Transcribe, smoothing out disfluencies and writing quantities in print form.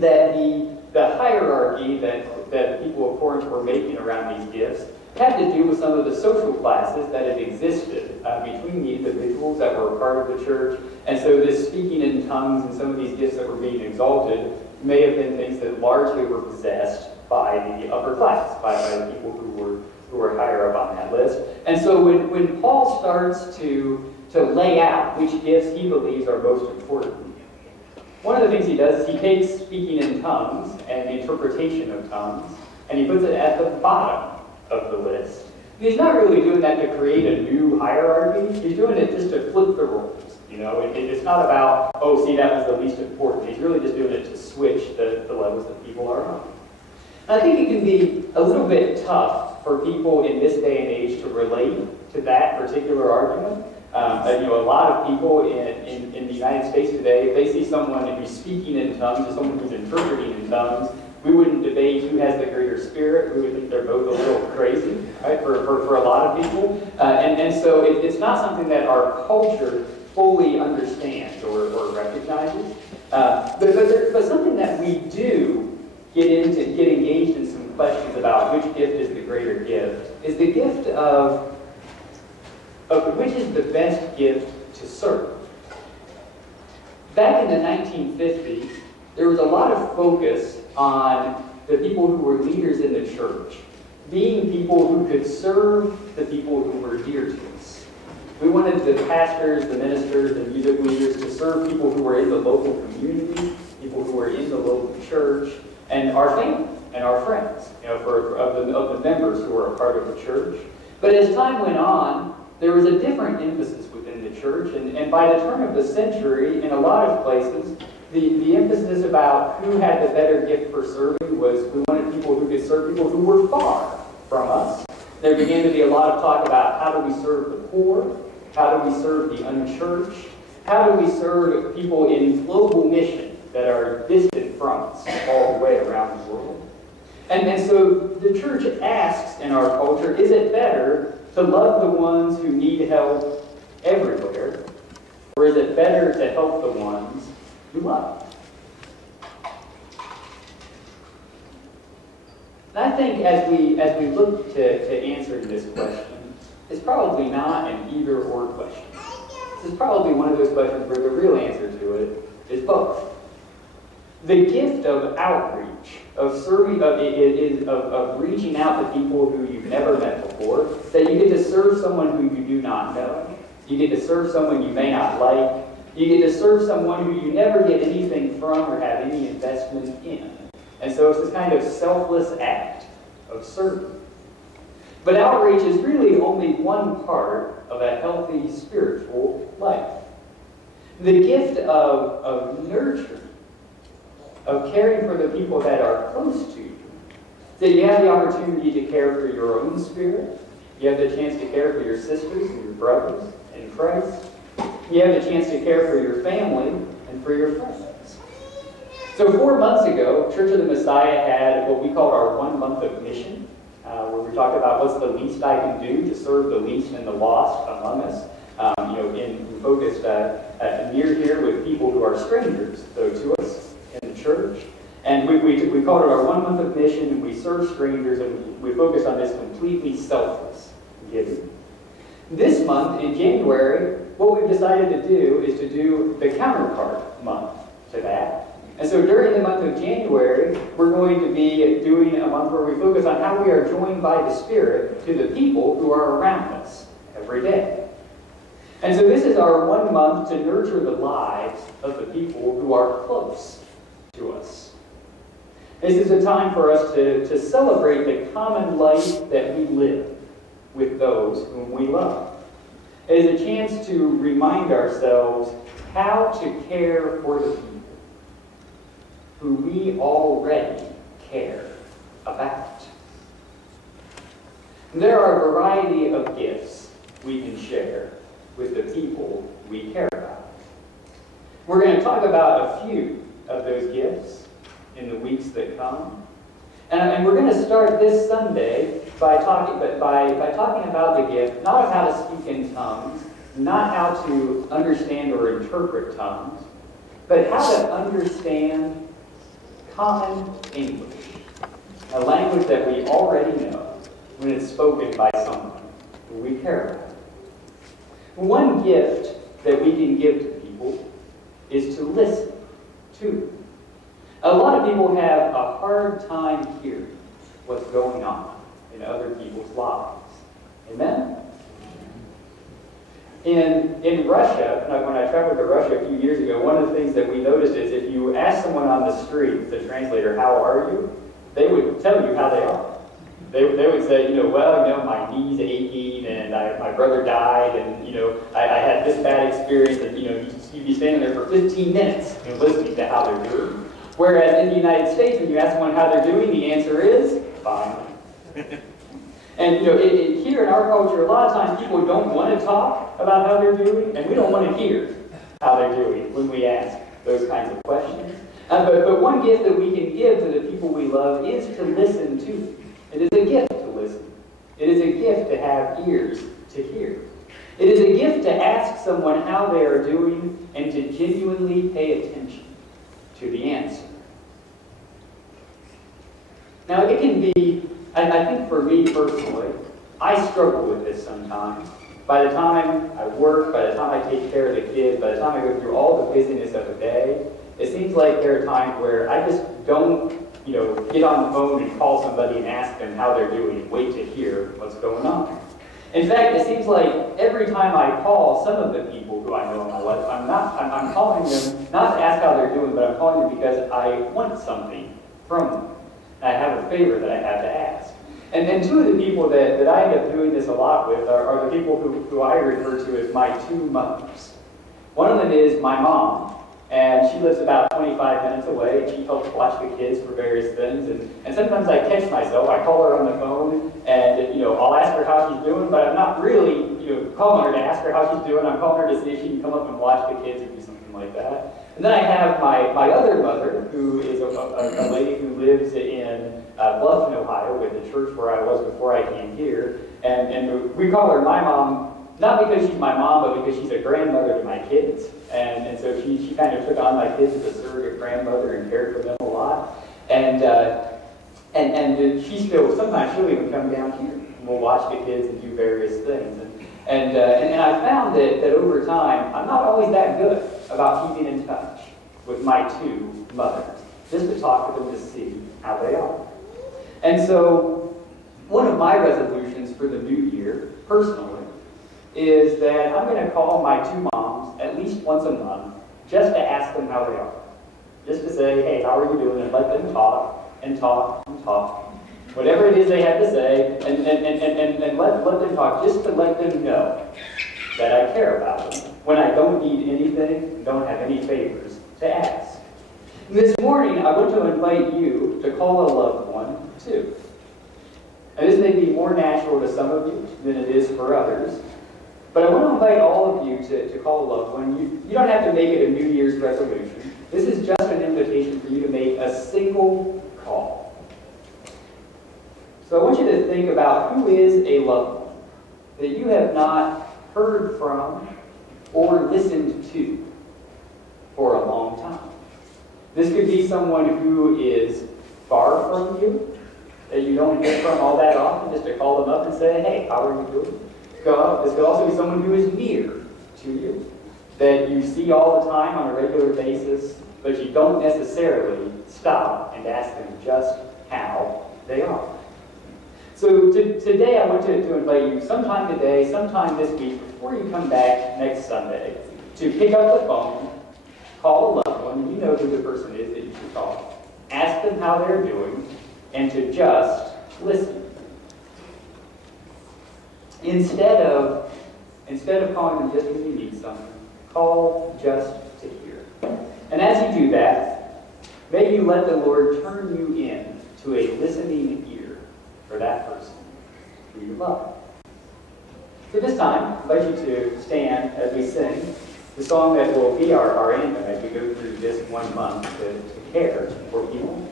that the hierarchy that the people of Corinth were making around these gifts had to do with some of the social classes that had existed between the individuals that were a part of the church. And so this speaking in tongues and some of these gifts that were being exalted may have been things that largely were possessed by the upper class, by the people who were higher up on that list. And so when Paul starts to lay out which gifts he believes are most important, one of the things he does is he takes speaking in tongues and the interpretation of tongues, and he puts it at the bottom of the list. And he's not really doing that to create a new hierarchy. He's doing it just to flip the roles. You know, it's not about, oh, see, that was the least important. He's really just doing it to switch the levels that people are on. And I think it can be a little bit tough for people in this day and age to relate to that particular argument. You know, a lot of people in the United States today, if they see someone who's speaking in tongues or someone who's interpreting in tongues, we wouldn't debate who has the greater spirit. We would think they're both a little crazy, right, for a lot of people. And so it's not something that our culture fully understands or recognizes. But something that we do get engaged in some questions about which gift is the greater gift is the gift of which is the best gift to serve. Back in the 1950s, there was a lot of focus on the people who were leaders in the church being people who could serve the people who were dear to us. We wanted the pastors, the ministers, the music leaders to serve people who were in the local community, people who were in the local church, and our family and our friends, you know, of the members who were a part of the church. But as time went on, there was a different emphasis within the church, and by the turn of the century, in a lot of places, the emphasis about who had the better gift for serving was we wanted people who could serve people who were far from us. There began to be a lot of talk about how do we serve the poor, how do we serve the unchurched, how do we serve people in global mission that are distant from us all the way around the world. And so the church asks in our culture, is it better to love the ones who need help everywhere, or is it better to help the ones you love? And I think as we look to answering this question, it's probably not an either-or question. This is probably one of those questions where the real answer to it is both. The gift of outreach, of serving, of reaching out to people who you've never met before, that you get to serve someone who you do not know, you get to serve someone you may not like, you get to serve someone who you never get anything from or have any investment in. And so it's this kind of selfless act of serving. But outreach is really only one part of a healthy spiritual life. The gift of nurturing, of caring for the people that are close to you, that you have the opportunity to care for your own spirit, you have the chance to care for your sisters and your brothers in Christ, you have the chance to care for your family and for your friends. So 4 months ago, Church of the Messiah had what we called our 1 month of mission, where we talked about what's the least I can do to serve the least and the lost among us. We focused near here with people who are strangers, so to us in the church. And we called it our 1 month of mission, and we serve strangers, and we focused on this completely selfless giving. This month, in January, what we've decided to do is to do the counterpart month to that. And so during the month of January, we're going to be doing a month where we focus on how we are joined by the Spirit to the people who are around us every day. And so this is our 1 month to nurture the lives of the people who are close to us. This is a time for us to celebrate the common life that we live with those whom we love. It is a chance to remind ourselves how to care for the people who we already care about. There are a variety of gifts we can share with the people we care about. We're going to talk about a few of those gifts in the weeks that come. And we're going to start this Sunday by talking about the gift, not of how to speak in tongues, not how to understand or interpret tongues, but how to understand common English, a language that we already know when it's spoken by someone who we care about. One gift that we can give to people is to listen to them. A lot of people have a hard time hearing what's going on in other people's lives. Amen? In Russia, when I traveled to Russia a few years ago, one of the things that we noticed is if you ask someone on the street, the translator, how are you? They would tell you how they are. They would say, my knee's aching, and my brother died, and, I had this bad experience, and, you'd be standing there for 15 minutes listening to how they're doing. Whereas in the United States, when you ask someone how they're doing, the answer is, fine. And, here in our culture, a lot of times people don't want to talk about how they're doing, and we don't want to hear how they're doing when we ask those kinds of questions. But one gift that we can give to the people we love is to listen to them. It is a gift to listen. It is a gift to have ears to hear. It is a gift to ask someone how they are doing and to genuinely pay attention to the answer. Now, it can be, I think for me personally, I struggle with this sometimes. By the time I work, by the time I take care of the kids, by the time I go through all the busyness of the day, it seems like there are times where I just don't get on the phone and call somebody and ask them how they're doing and wait to hear what's going on. In fact, it seems like every time I call some of the people who I know in my life, I'm calling them not to ask how they're doing, but I'm calling them because I want something from them. I have a favor that I have to ask. And two of the people that I end up doing this a lot with are the people who I refer to as my two mothers. One of them is my mom. And she lives about 25 minutes away, and she helps watch the kids for various things. And sometimes I catch myself. I call her on the phone, and I'll ask her how she's doing, but I'm not really calling her to ask her how she's doing. I'm calling her to see if she can come up and watch the kids or do something like that. And then I have my other mother, who is a lady who lives in Bluffton, Ohio, with the church where I was before I came here. And we call her my mom, not because she's my mom, but because she's a grandmother to my kids. And so she kind of took on my kids as a surrogate grandmother and cared for them a lot. And sometimes she'll even come down here and we'll watch the kids and do various things. And I found that over time, I'm not always that good about keeping in touch with my two mothers, just to talk to them to see how they are. And so one of my resolutions for the new year, personally, is that I'm going to call my two moms at least once a month just to ask them how they are. Just to say, hey, how are you doing? And let them talk and talk and talk. Whatever it is they have to say, and let them talk, just to let them know that I care about them when I don't need anything, don't have any favors to ask. And this morning, I want to invite you to call a loved one, too. And this may be more natural to some of you than it is for others. But I want to invite all of you to call a loved one. You don't have to make it a New Year's resolution. This is just an invitation for you to make a single call. So I want you to think about who is a loved one that you have not heard from or listened to for a long time. This could be someone who is far from you, that you don't hear from all that often, just to call them up and say, hey, how are you doing? This could also be someone who is near to you, that you see all the time on a regular basis, but you don't necessarily stop and ask them just how they are. So today I want to invite you sometime today, sometime this week, before you come back next Sunday, to pick up the phone, call a loved one, you know who the person is that you should call, ask them how they're doing, and to just listen. Instead of calling them just when you need something, call just to hear. And as you do that, may you let the Lord turn you in to a listening ear for that person who you love. So this time, I'd like you to stand as we sing the song that will be our anthem as we go through this 1 month to care for people.